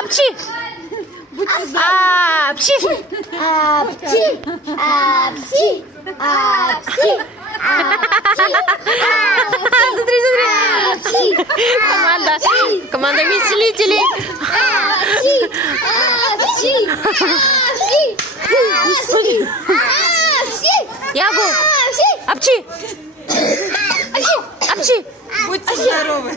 Апчи! Апчи! Апчи! Апчи! Апчи! Смотри, смотри! Команда веселителей! Апчи! Апчи! Апчи! Апчи! Ягу! Апчи! Апчи! Будьте здоровы.